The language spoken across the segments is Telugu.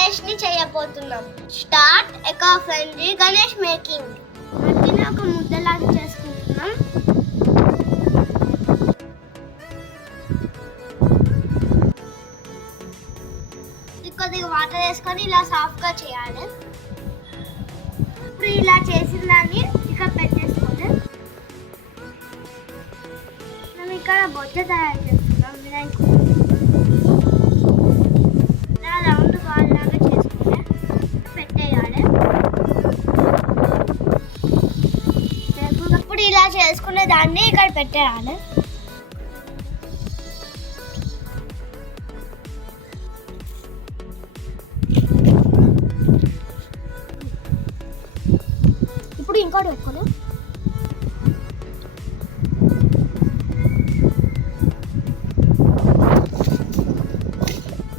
గణేష్ని చేయబోతున్నాం. Start eco friendly Ganesh making. మట్టిని ఒక ముద్దలాగా చేసుకుంటున్నాం. కొద్దిగా వాటర్ వేసుకొని ఇలా సాఫ్ట్గా చేయాలి. ఇప్పుడు ఇలా చేసిన దాన్ని ఇక్కడ పెట్టేసుకోండి మనం ఇక్కడ బొజ్జ తయారు చేస్తున్నాం వినాయకుడు ఇప్పుడు చేసుకునే దాన్ని ఇక్కడ పెట్టేయాలి ఇప్పుడు ఇంకోటి పెట్టుకోను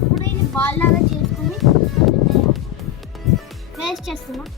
ఇప్పుడు ఇది బాల్ లాగా చేసుకుని వేస్ట్ చేస్తున్నాం.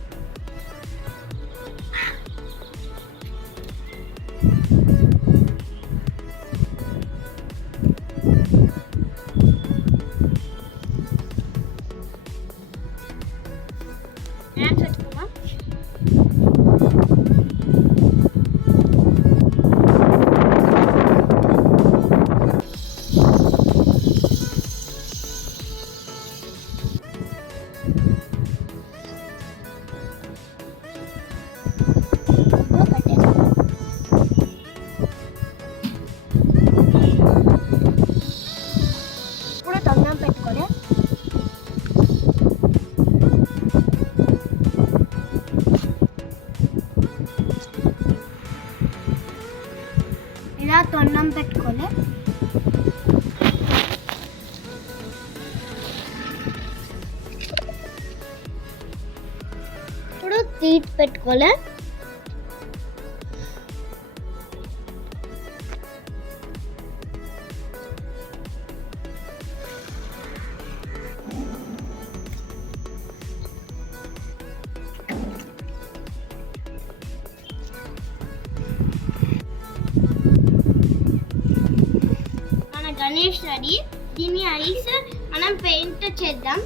ఇలా తొండం పెట్టుకొని ఇప్పుడు తీట్ పెట్టుకోలే రెడీ దీని ఐస్ మనం పెయింట్ చేద్దాం.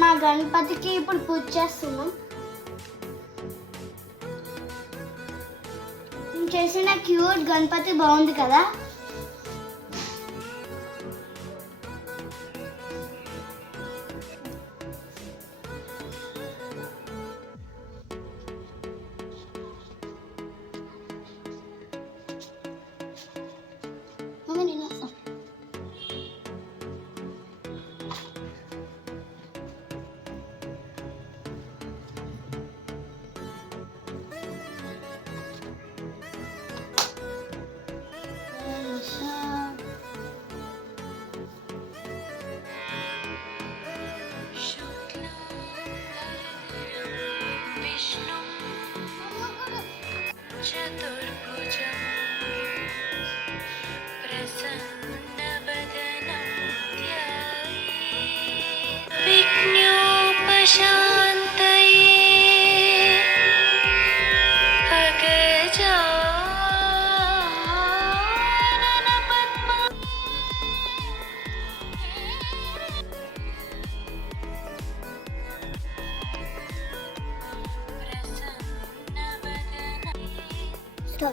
మా గణపతికి ఇప్పుడు పూజ చేస్తున్నాం. చేసిన క్యూట్ గణపతి బాగుంది కదా? चतुर्भुजं と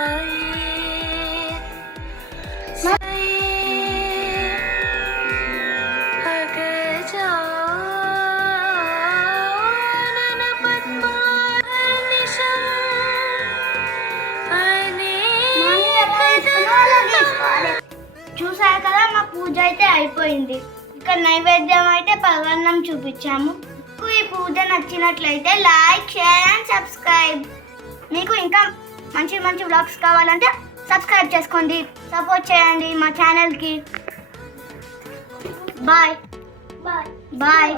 చూసారు కదా మా పూజ అయితే అయిపోయింది. ఇక్కడ నైవేద్యం అయితే పరవన్నం చూపించాము. మీకు ఈ పూజ నచ్చినట్లయితే లైక్ షేర్ అండ్ సబ్స్క్రైబ్. మీకు ఇంకా మంచి మంచి వ్లాగ్స్ కావాలంటే సబ్స్క్రైబ్ చేసుకోండి. సపోర్ట్ చేయండి మా ఛానల్కి బాయ్ బాయ్ బాయ్